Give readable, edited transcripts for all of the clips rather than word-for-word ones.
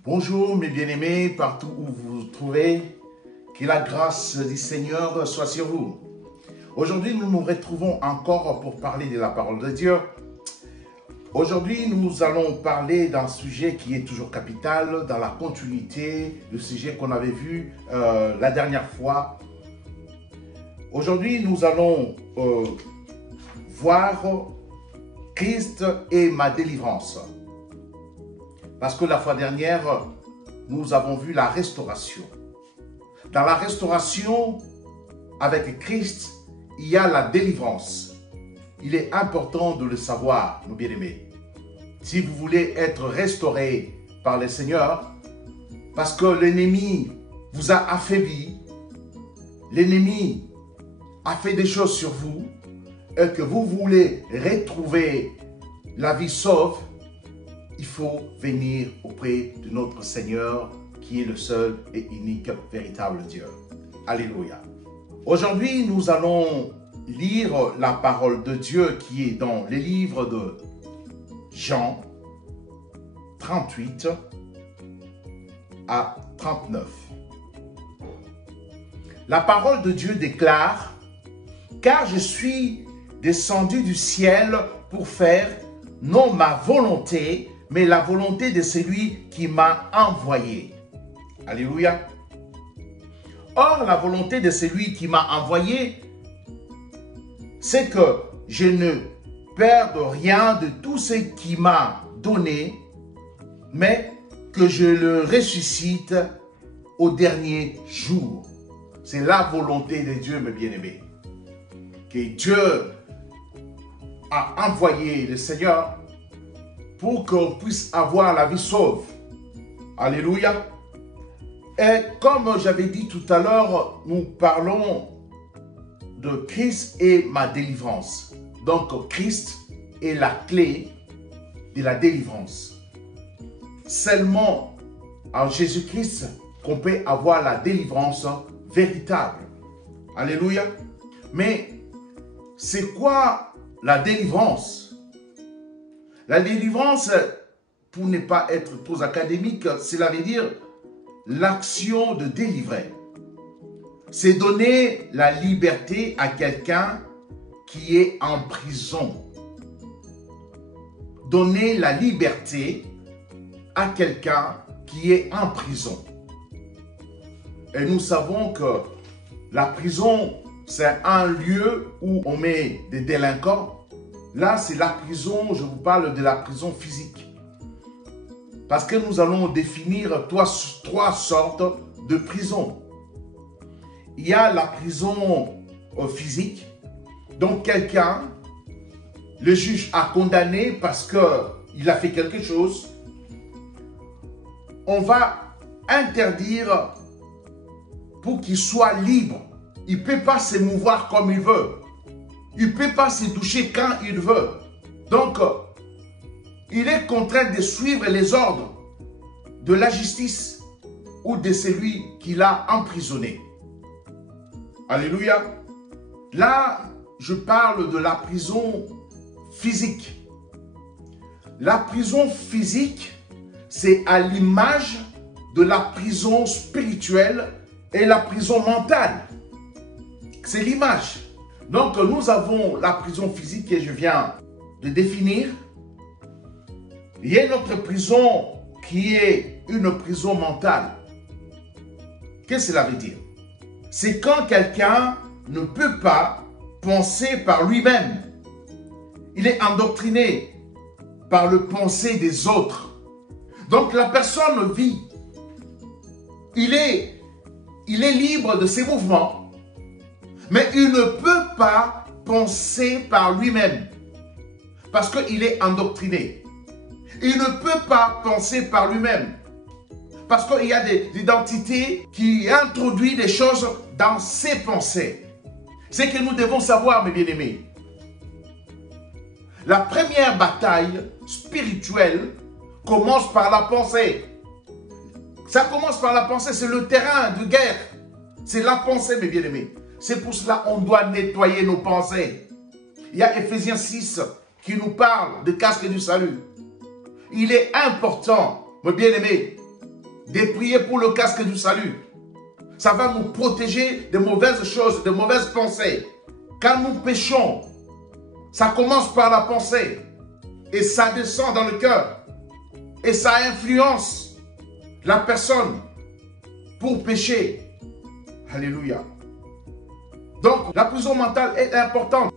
Bonjour mes bien-aimés, partout où vous vous trouvez, que la grâce du Seigneur soit sur vous. Aujourd'hui, nous nous retrouvons encore pour parler de la parole de Dieu. Aujourd'hui, nous allons parler d'un sujet qui est toujours capital, dans la continuité du sujet qu'on avait vu la dernière fois. Aujourd'hui, nous allons voir Christ et ma délivrance. Parce que la fois dernière, nous avons vu la restauration. Dans la restauration, avec Christ, il y a la délivrance. Il est important de le savoir, nos bien-aimés. Si vous voulez être restauré par le Seigneur, parce que l'ennemi vous a affaibli, l'ennemi a fait des choses sur vous, et que vous voulez retrouver la vie sauve, il faut venir auprès de notre Seigneur qui est le seul et unique véritable Dieu. Alléluia. Aujourd'hui, nous allons lire la parole de Dieu qui est dans les livres de Jean 38 à 39. La parole de Dieu déclare: « Car je suis descendu du ciel pour faire non ma volonté, mais la volonté de celui qui m'a envoyé. » Alléluia. Or, la volonté de celui qui m'a envoyé, c'est que je ne perde rien de tout ce qu'il m'a donné, mais que je le ressuscite au dernier jour. C'est la volonté de Dieu, mes bien-aimés. Que Dieu a envoyé le Seigneur pour qu'on puisse avoir la vie sauve. Alléluia. Et comme j'avais dit tout à l'heure, nous parlons de Christ et ma délivrance. Donc Christ est la clé de la délivrance. Seulement en Jésus-Christ qu'on peut avoir la délivrance véritable. Alléluia. Mais c'est quoi la délivrance? La délivrance, pour ne pas être trop académique, cela veut dire l'action de délivrer. C'est donner la liberté à quelqu'un qui est en prison. Donner la liberté à quelqu'un qui est en prison. Et nous savons que la prison, c'est un lieu où on met des délinquants. Là, c'est la prison, je vous parle de la prison physique. Parce que nous allons définir trois sortes de prisons. Il y a la prison physique. Donc, quelqu'un, le juge a condamné parce qu'il a fait quelque chose. On va interdire pour qu'il soit libre. Il ne peut pas se mouvoir comme il veut. Il ne peut pas se toucher quand il veut. Donc, il est contraint de suivre les ordres de la justice ou de celui qui l'a emprisonné. Alléluia. Là, je parle de la prison physique. La prison physique, c'est à l'image de la prison spirituelle et la prison mentale. C'est l'image. Donc, nous avons la prison physique que je viens de définir. Il y a une autre prison qui est une prison mentale. Qu'est-ce que cela veut dire? C'est quand quelqu'un ne peut pas penser par lui-même. Il est endoctriné par le penser des autres. Donc, la personne vit. Il est libre de ses mouvements. Mais il ne peut pas penser par lui-même parce qu'il est endoctriné. Il ne peut pas penser par lui-même parce qu'il y a des identités qui introduisent des choses dans ses pensées. C'est que nous devons savoir, mes bien-aimés. La première bataille spirituelle commence par la pensée. Ça commence par la pensée, c'est le terrain de guerre. C'est la pensée, mes bien-aimés. C'est pour cela qu'on doit nettoyer nos pensées. Il y a Ephésiens 6 qui nous parle de casque du salut. Il est important, mes bien-aimés, de prier pour le casque du salut. Ça va nous protéger de mauvaises choses, de mauvaises pensées. Quand nous péchons, ça commence par la pensée et ça descend dans le cœur et ça influence la personne pour pécher. Alléluia. Donc, la prison mentale est importante.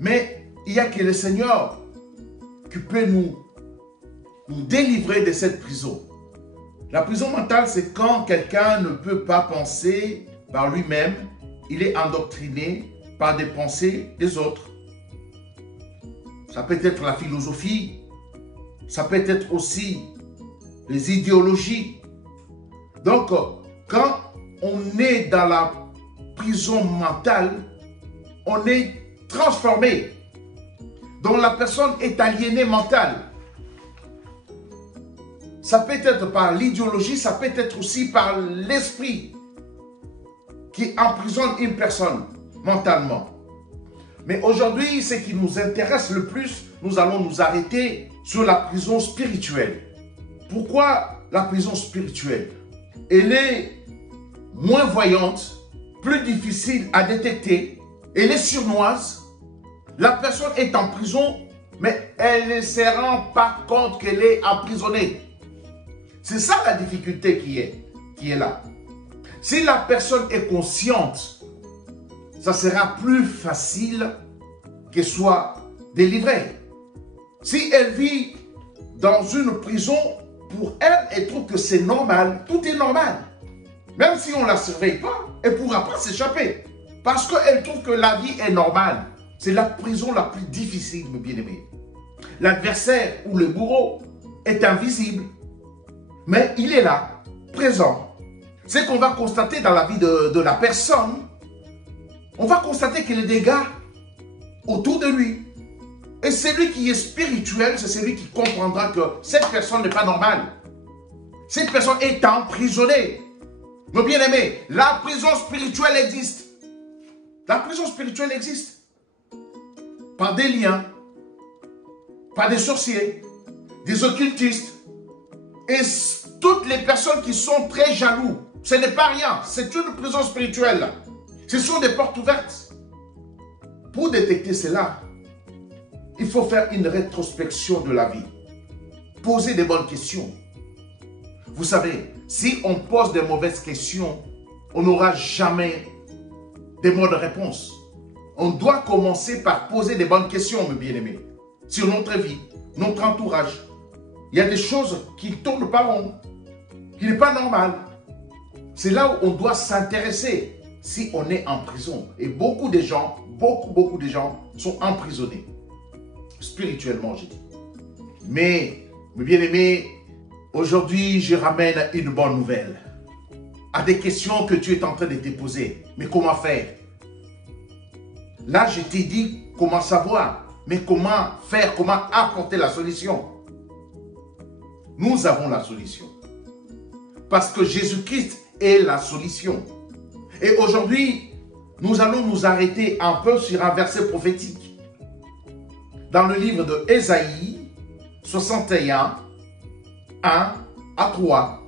Mais il n'y a que le Seigneur qui peut nous délivrer de cette prison. La prison mentale, c'est quand quelqu'un ne peut pas penser par lui-même, il est endoctriné par des pensées des autres. Ça peut être la philosophie, ça peut être aussi les idéologies. Donc, quand on est dans la prison mentale, on est transformé. Donc la personne est aliénée mentale. Ça peut être par l'idéologie, ça peut être aussi par l'esprit qui emprisonne une personne mentalement. Mais aujourd'hui, ce qui nous intéresse le plus, nous allons nous arrêter sur la prison spirituelle. Pourquoi la prison spirituelle? Elle est moins voyante, plus difficile à détecter, elle est sournoise. La personne est en prison, mais elle ne se rend pas compte qu'elle est emprisonnée. C'est ça la difficulté qui est là. Si la personne est consciente, ça sera plus facile qu'elle soit délivrée. Si elle vit dans une prison, pour elle, elle trouve que c'est normal, tout est normal. Même si on ne la surveille pas, elle ne pourra pas s'échapper. Parce qu'elle trouve que la vie est normale. C'est la prison la plus difficile, mes bien-aimés. L'adversaire ou le bourreau est invisible, mais il est là, présent. C'est qu'on va constater dans la vie de la personne, on va constater que les dégâts autour de lui. Et celui qui est spirituel, c'est celui qui comprendra que cette personne n'est pas normale. Cette personne est emprisonnée. Mes bien-aimés, la prison spirituelle existe. La prison spirituelle existe. Par des liens, par des sorciers, des occultistes et toutes les personnes qui sont très jaloux. Ce n'est pas rien, c'est une prison spirituelle. Ce sont des portes ouvertes. Pour détecter cela, il faut faire une rétrospection de la vie. Poser des bonnes questions. Vous savez, si on pose des mauvaises questions, on n'aura jamais des bonnes réponses. On doit commencer par poser des bonnes questions, mes bien-aimés, sur notre vie, notre entourage. Il y a des choses qui ne tournent pas rond, qui n'est pas normal. C'est là où on doit s'intéresser si on est en prison. Et beaucoup de gens, beaucoup de gens sont emprisonnés. Spirituellement, j'ai dit. Mais, mes bien-aimés, aujourd'hui, je ramène une bonne nouvelle. À des questions que tu es en train de te poser. Mais comment faire? Là, je t'ai dit comment savoir. Mais comment faire? Comment apporter la solution? Nous avons la solution. Parce que Jésus-Christ est la solution. Et aujourd'hui, nous allons nous arrêter un peu sur un verset prophétique. Dans le livre de Ésaïe 61, 1 à 3.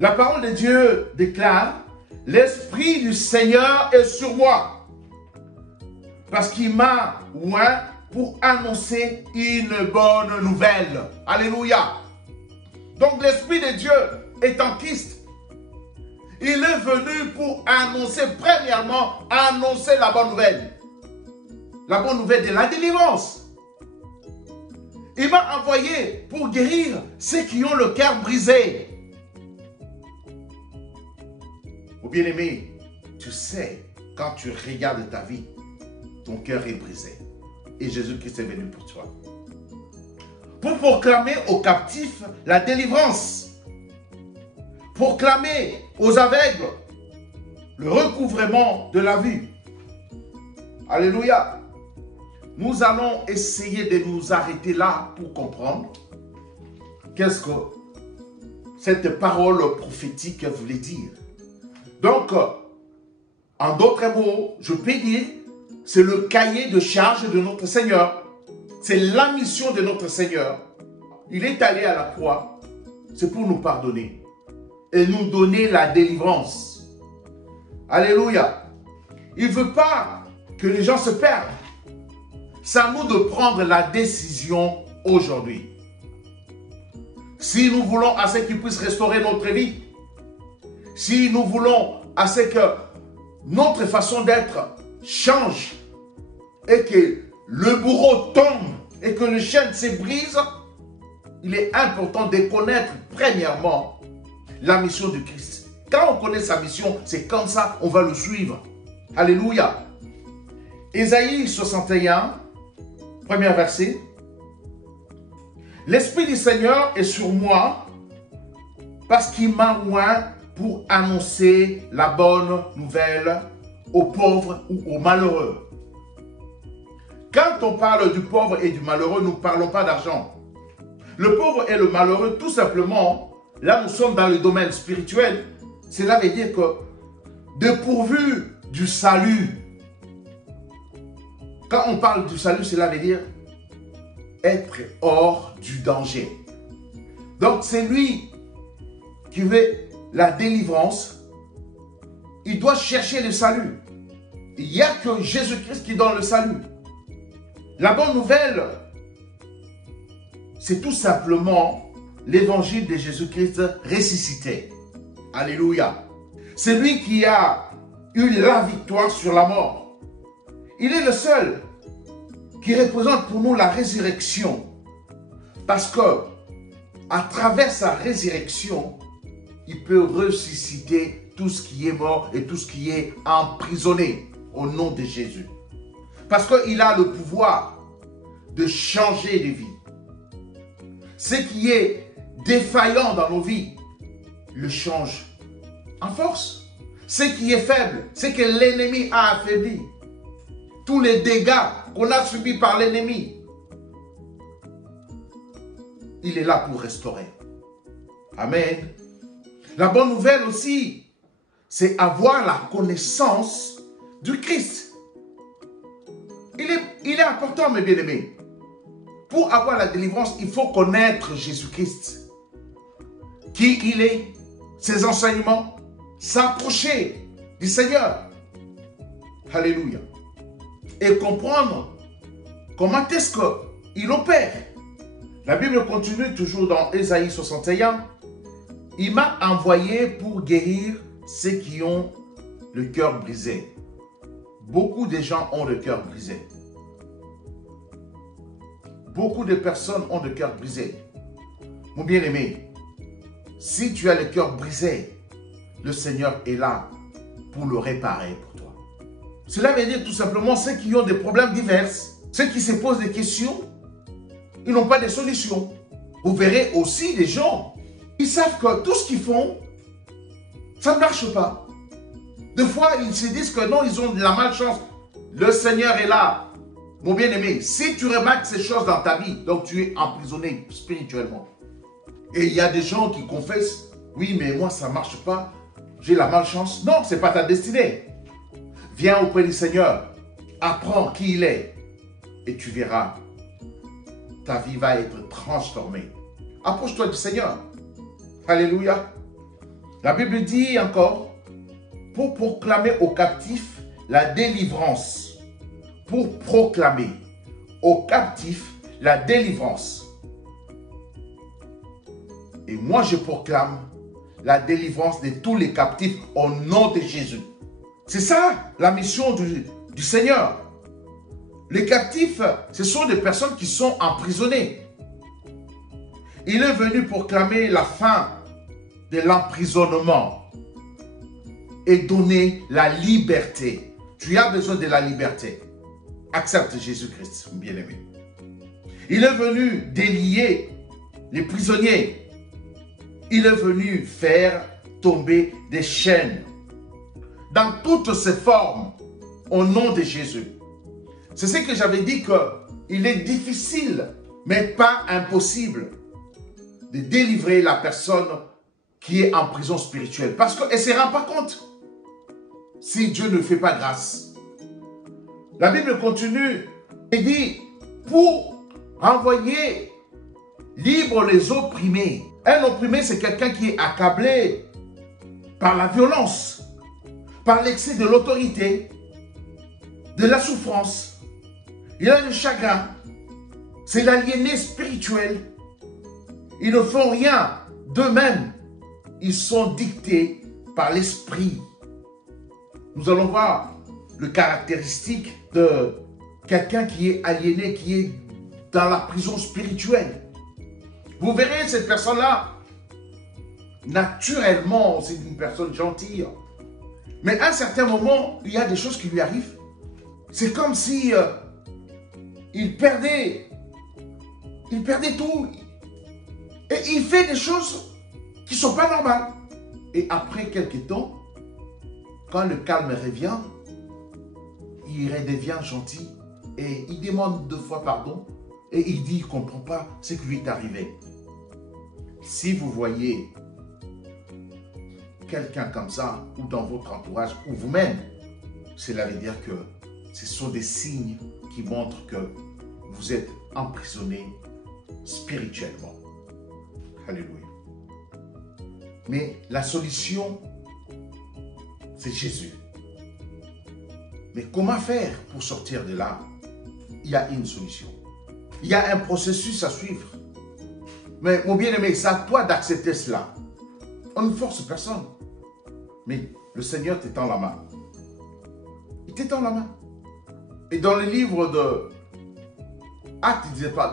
La parole de Dieu déclare: l'Esprit du Seigneur est sur moi, parce qu'il m'a oint pour annoncer une bonne nouvelle. Alléluia. Donc l'Esprit de Dieu est en Christ. Il est venu pour annoncer, premièrement, annoncer la bonne nouvelle. La bonne nouvelle de la délivrance. Il m'a envoyé pour guérir ceux qui ont le cœur brisé. Mon bien-aimé, tu sais, quand tu regardes ta vie, ton cœur est brisé. Et Jésus-Christ est venu pour toi. Pour proclamer aux captifs la délivrance. Proclamer aux aveugles le recouvrement de la vue. Alléluia. Nous allons essayer de nous arrêter là pour comprendre qu'est-ce que cette parole prophétique voulait dire. Donc, en d'autres mots, je peux dire, c'est le cahier de charge de notre Seigneur. C'est la mission de notre Seigneur. Il est allé à la croix. c'est pour nous pardonner et nous donner la délivrance. Alléluia. Il ne veut pas que les gens se perdent. C'est à nous de prendre la décision aujourd'hui. Si nous voulons à ce qu'il puisse restaurer notre vie, si nous voulons à ce que notre façon d'être change et que le bourreau tombe et que le chêne se brise, il est important de connaître premièrement la mission de Christ. Quand on connaît sa mission, c'est comme ça on va le suivre. Alléluia. Ésaïe 61, premier verset. L'Esprit du Seigneur est sur moi parce qu'il m'a oint pour annoncer la bonne nouvelle aux pauvres ou aux malheureux. Quand on parle du pauvre et du malheureux, nous ne parlons pas d'argent. Le pauvre et le malheureux, tout simplement, là nous sommes dans le domaine spirituel, cela veut dire que dépourvu du salut, quand on parle du salut, cela veut dire être hors du danger. Donc c'est lui qui veut la délivrance, il doit chercher le salut. Il n'y a que Jésus-Christ qui donne le salut. La bonne nouvelle, c'est tout simplement l'évangile de Jésus-Christ ressuscité. Alléluia. C'est lui qui a eu la victoire sur la mort. Il est le seul qui représente pour nous la résurrection. Parce que à travers sa résurrection, il peut ressusciter tout ce qui est mort et tout ce qui est emprisonné au nom de Jésus. Parce qu'il a le pouvoir de changer de vie. Ce qui est défaillant dans nos vies, le change en force. Ce qui est faible, ce que l'ennemi a affaibli. Tous les dégâts qu'on a subis par l'ennemi, il est là pour restaurer. Amen. La bonne nouvelle aussi, c'est avoir la connaissance du Christ. Il est important, mes bien-aimés. Pour avoir la délivrance, il faut connaître Jésus-Christ. Qui il est, ses enseignements, s'approcher du Seigneur. Alléluia. Et comprendre comment est-ce qu'il opère. La Bible continue toujours dans Ésaïe 61. Il m'a envoyé pour guérir ceux qui ont le cœur brisé. Beaucoup de gens ont le cœur brisé. Beaucoup de personnes ont le cœur brisé. Mon bien-aimé, si tu as le cœur brisé, le Seigneur est là pour le réparer pour toi. Cela veut dire tout simplement ceux qui ont des problèmes divers, ceux qui se posent des questions, ils n'ont pas de solution. Vous verrez aussi des gens, ils savent que tout ce qu'ils font, ça ne marche pas. Des fois, ils se disent que non, ils ont de la malchance. Le Seigneur est là. Mon bien-aimé, si tu remarques ces choses dans ta vie, donc tu es emprisonné spirituellement. Et il y a des gens qui confessent, oui, mais moi, ça ne marche pas. J'ai la malchance. Non, ce n'est pas ta destinée. Viens auprès du Seigneur. Apprends qui il est. Et tu verras. Ta vie va être transformée. Approche-toi du Seigneur. Alléluia. La Bible dit encore, pour proclamer aux captifs la délivrance. Pour proclamer aux captifs la délivrance. Et moi, je proclame la délivrance de tous les captifs au nom de Jésus. C'est ça la mission du Seigneur. Les captifs, ce sont des personnes qui sont emprisonnées. Il est venu proclamer la fin de l'emprisonnement et donner la liberté. Tu as besoin de la liberté. Accepte Jésus-Christ, bien-aimé. Il est venu délier les prisonniers. Il est venu faire tomber des chaînes dans toutes ses formes au nom de Jésus. C'est ce que j'avais dit, qu'il est difficile, mais pas impossible, de délivrer la personne qui est en prison spirituelle. Parce qu'elle ne se rend pas compte si Dieu ne fait pas grâce. La Bible continue et dit, pour renvoyer libre les opprimés, Un opprimé, c'est quelqu'un qui est accablé par la violence, par l'excès de l'autorité, de la souffrance. Il a le chagrin. C'est l'aliéné spirituel. Ils ne font rien d'eux-mêmes. Ils sont dictés par l'esprit. Nous allons voir le caractéristique de quelqu'un qui est aliéné, qui est dans la prison spirituelle. Vous verrez cette personne-là, naturellement, c'est une personne gentille. Mais à un certain moment, il y a des choses qui lui arrivent. C'est comme si il perdait tout. Et il fait des choses qui ne sont pas normales. Et après quelques temps, quand le calme revient, il redevient gentil et il demande 2 fois pardon et il dit qu'il ne comprend pas ce qui lui est arrivé. Si vous voyez quelqu'un comme ça, ou dans votre entourage, ou vous-même, cela veut dire que ce sont des signes qui montrent que vous êtes emprisonné spirituellement. Alléluia. Mais la solution, c'est Jésus. Mais comment faire pour sortir de là? Il y a une solution. Il y a un processus à suivre. Mais mon bien-aimé, c'est à toi d'accepter cela. On ne force personne. Mais le Seigneur t'étend la main. Il t'étend la main. Et dans le livre de Actes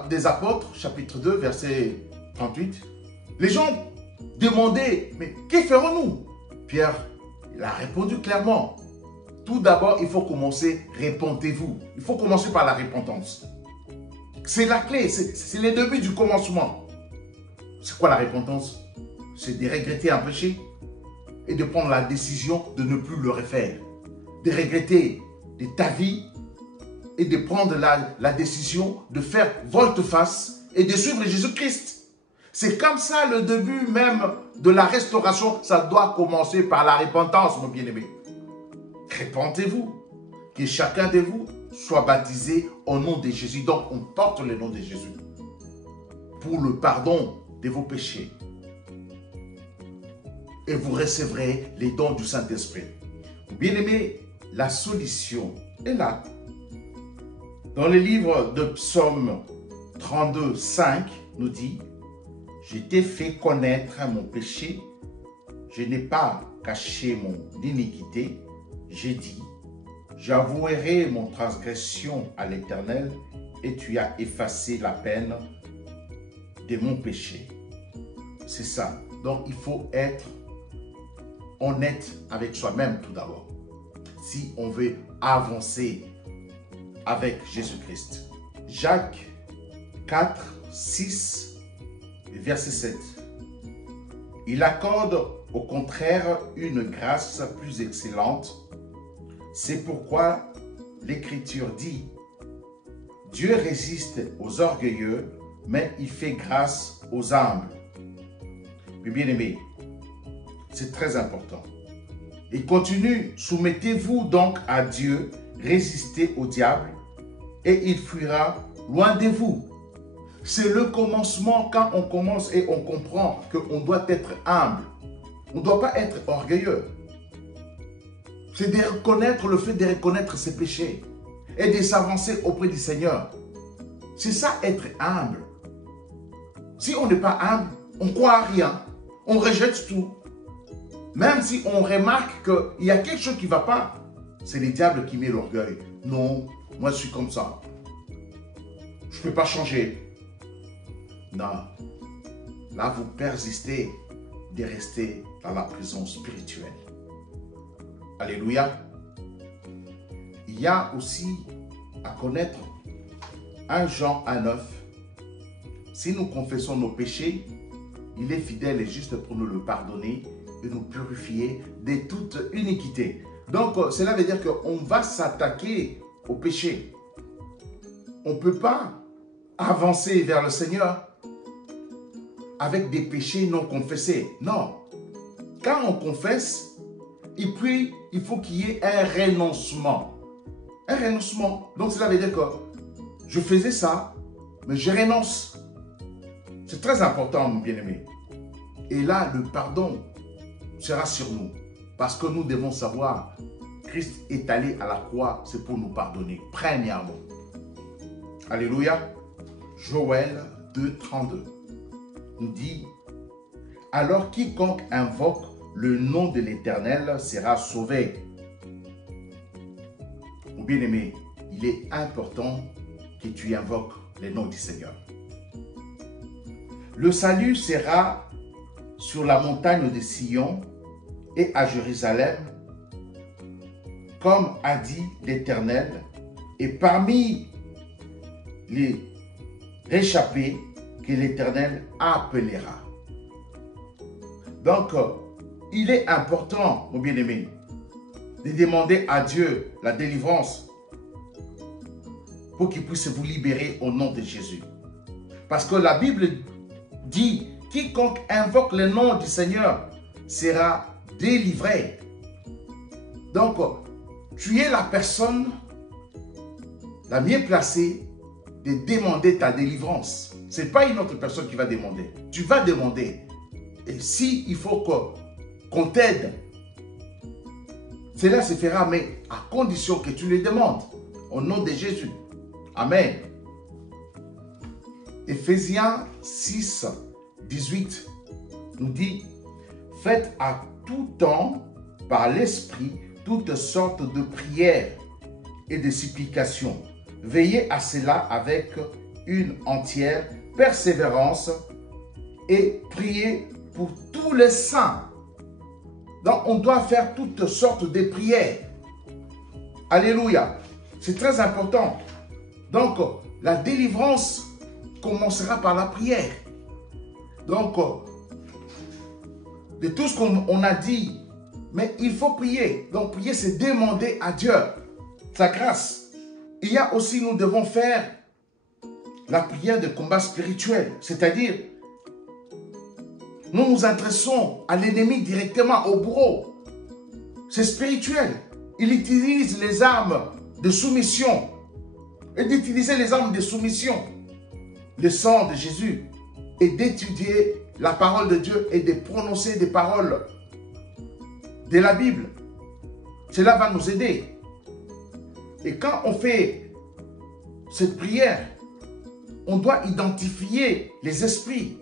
des Apôtres, chapitre 2, verset 38, les gens demandaient, mais que ferons-nous? Pierre, il a répondu clairement. Tout d'abord, il faut commencer, répentez-vous. Il faut commencer par la repentance. C'est la clé, c'est le début du commencement. C'est quoi la repentance? C'est de regretter un péché et de prendre la décision de ne plus le refaire. De regretter de ta vie et de prendre la décision de faire volte-face et de suivre Jésus-Christ. C'est comme ça le début même de la restauration. Ça doit commencer par la repentance, mon bien-aimé. Repentez-vous, que chacun de vous soit baptisé au nom de Jésus. Donc, on porte le nom de Jésus pour le pardon de vos péchés. Et vous recevrez les dons du Saint-Esprit. Bien-aimés, la solution est là. Dans le livre de Psaume 32, 5, nous dit « Je t'ai fait connaître mon péché, je n'ai pas caché mon iniquité. J'ai dit, j'avouerai mon transgression à l'Éternel et tu as effacé la peine de mon péché. » C'est ça. Donc, il faut être honnête avec soi-même tout d'abord. Si on veut avancer avec Jésus-Christ. Jacques 4, 6, verset 7. Il accorde au contraire une grâce plus excellente. C'est pourquoi l'Écriture dit « Dieu résiste aux orgueilleux, mais il fait grâce aux humbles. » Mais bien aimé, c'est très important. Il continue « Soumettez-vous donc à Dieu, résistez au diable, et il fuira loin de vous. » C'est le commencement quand on commence et on comprend qu'on doit être humble. On ne doit pas être orgueilleux. C'est de reconnaître le fait de reconnaître ses péchés et de s'avancer auprès du Seigneur. C'est ça être humble. Si on n'est pas humble, on croit à rien, on rejette tout. Même si on remarque qu'il y a quelque chose qui ne va pas, c'est le diable qui met l'orgueil. Non, moi je suis comme ça. Je ne peux pas changer. Non. Là, vous persistez de rester dans la prison spirituelle. Alléluia. Il y a aussi à connaître 1 Jean 1,9. Si nous confessons nos péchés, il est fidèle et juste pour nous le pardonner et nous purifier de toute iniquité. Donc, cela veut dire qu'on va s'attaquer au péché. On ne peut pas avancer vers le Seigneur avec des péchés non confessés. Non. Quand on confesse, et puis il faut qu'il y ait un renoncement. Un renoncement. Donc cela veut dire que je faisais ça, mais je renonce. C'est très important, mon bien-aimé. Et là, le pardon sera sur nous. Parce que nous devons savoir, Christ est allé à la croix, c'est pour nous pardonner, premièrement. Alléluia. Joël 2, 32 nous dit, « Alors quiconque invoque le nom de l'Éternel sera sauvé. » Mon bien-aimé, il est important que tu invoques le nom du Seigneur. Le salut sera sur la montagne de Sion et à Jérusalem, comme a dit l'Éternel, et parmi les réchappés que l'Éternel appellera. Donc, il est important, mon bien-aimé, de demander à Dieu la délivrance pour qu'il puisse vous libérer au nom de Jésus. Parce que la Bible dit, quiconque invoque le nom du Seigneur sera délivré. Donc, tu es la personne la mieux placée de demander ta délivrance. Ce n'est pas une autre personne qui va demander. Tu vas demander. Et si il faut qu'on t'aide, cela se fera, mais à condition que tu le demandes. Au nom de Jésus. Amen. Éphésiens 6, 18 nous dit, « Faites à tout temps, par l'Esprit, toutes sortes de prières et de supplications. Veillez à cela avec une entière persévérance et priez pour tous les saints. » Donc, on doit faire toutes sortes de prières. Alléluia. C'est très important. Donc, la délivrance commencera par la prière. Donc, de tout ce qu'on a dit, mais il faut prier. Donc, prier, c'est demander à Dieu sa grâce. Il y a aussi, nous devons faire la prière de combat spirituel. C'est-à-dire, nous nous adressons à l'ennemi directement, au bourreau. C'est spirituel. Il utilise les armes de soumission. Et d'utiliser les armes de soumission, le sang de Jésus, et d'étudier la parole de Dieu et de prononcer des paroles de la Bible. Cela va nous aider. Et quand on fait cette prière, on doit identifier les esprits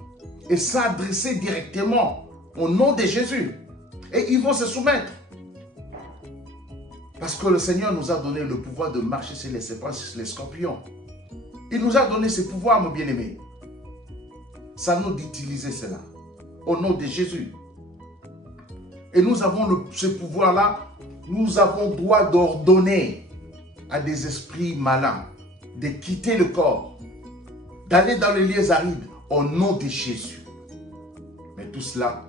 et s'adresser directement au nom de Jésus. Et ils vont se soumettre. Parce que le Seigneur nous a donné le pouvoir de marcher sur les serpents, sur les scorpions. Il nous a donné ce pouvoir, mon bien-aimé. C'est à nous d'utiliser cela. Au nom de Jésus. Et nous avons ce pouvoir-là. Nous avons droit d'ordonner à des esprits malins de quitter le corps, d'aller dans les lieux arides au nom de Jésus. Mais tout cela,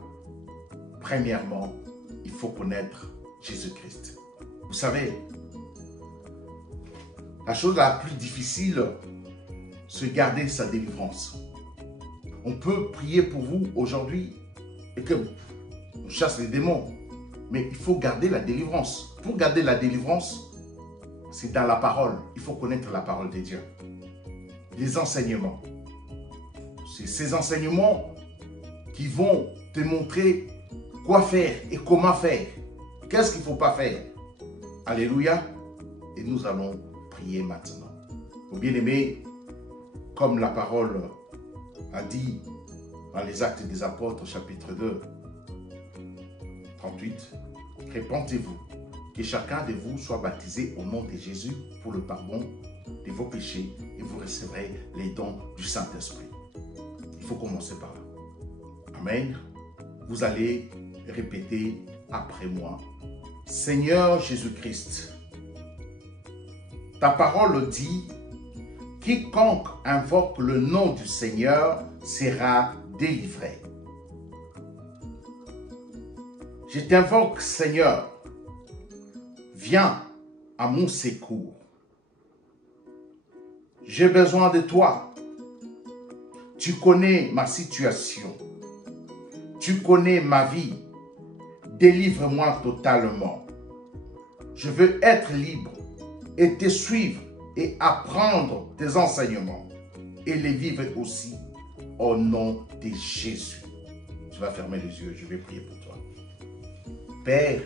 premièrement, il faut connaître Jésus-Christ. Vous savez, la chose la plus difficile, c'est garder sa délivrance. On peut prier pour vous aujourd'hui et que on chasse les démons, mais il faut garder la délivrance. Pour garder la délivrance, c'est dans la parole. Il faut connaître la parole de Dieu. Les enseignements. C'est ces enseignements qui vont te montrer quoi faire et comment faire. Qu'est-ce qu'il ne faut pas faire? Alléluia. Et nous allons prier maintenant. Mon bien-aimé, comme la parole a dit dans les Actes des Apôtres, chapitre 2, 38, répentez-vous, que chacun de vous soit baptisé au nom de Jésus pour le pardon de vos péchés et vous recevrez les dons du Saint-Esprit. Il faut commencer par là. Amen. Vous allez répéter après moi. Seigneur Jésus-Christ, ta parole dit, quiconque invoque le nom du Seigneur sera délivré. Je t'invoque, Seigneur, viens à mon secours. J'ai besoin de toi. Tu connais ma situation. Tu connais ma vie. Délivre-moi totalement. Je veux être libre et te suivre et apprendre tes enseignements et les vivre aussi au nom de Jésus. vas fermer les yeux, je vais prier pour toi. Père,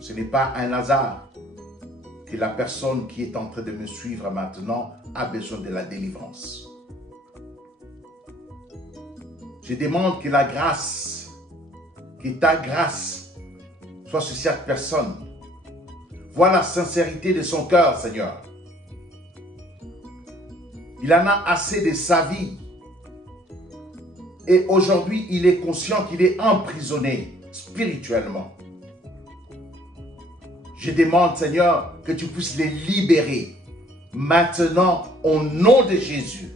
ce n'est pas un hasard que la personne qui est en train de me suivre maintenant a besoin de la délivrance. Je demande que la grâce, que ta grâce soit sur cette personne. Vois la sincérité de son cœur, Seigneur. Il en a assez de sa vie. Et aujourd'hui, il est conscient qu'il est emprisonné spirituellement. Je demande, Seigneur, que tu puisses les libérer maintenant au nom de Jésus.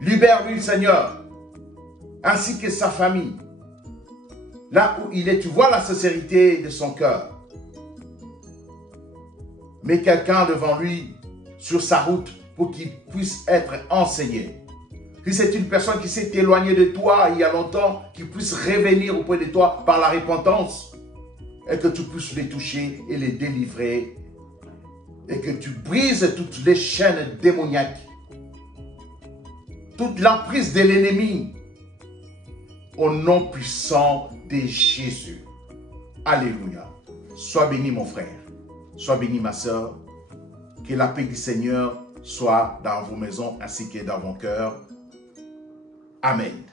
Libère-lui, Seigneur, ainsi que sa famille. Là où il est, tu vois la sincérité de son cœur. Mets quelqu'un devant lui sur sa route pour qu'il puisse être enseigné. Si c'est une personne qui s'est éloignée de toi il y a longtemps, qu'il puisse revenir auprès de toi par la repentance et que tu puisses les toucher et les délivrer et que tu brises toutes les chaînes démoniaques, toute l'emprise de l'ennemi au nom puissant de Jésus. Alléluia. Sois béni mon frère, sois béni ma soeur, que la paix du Seigneur soit dans vos maisons ainsi que dans vos cœurs. Amen.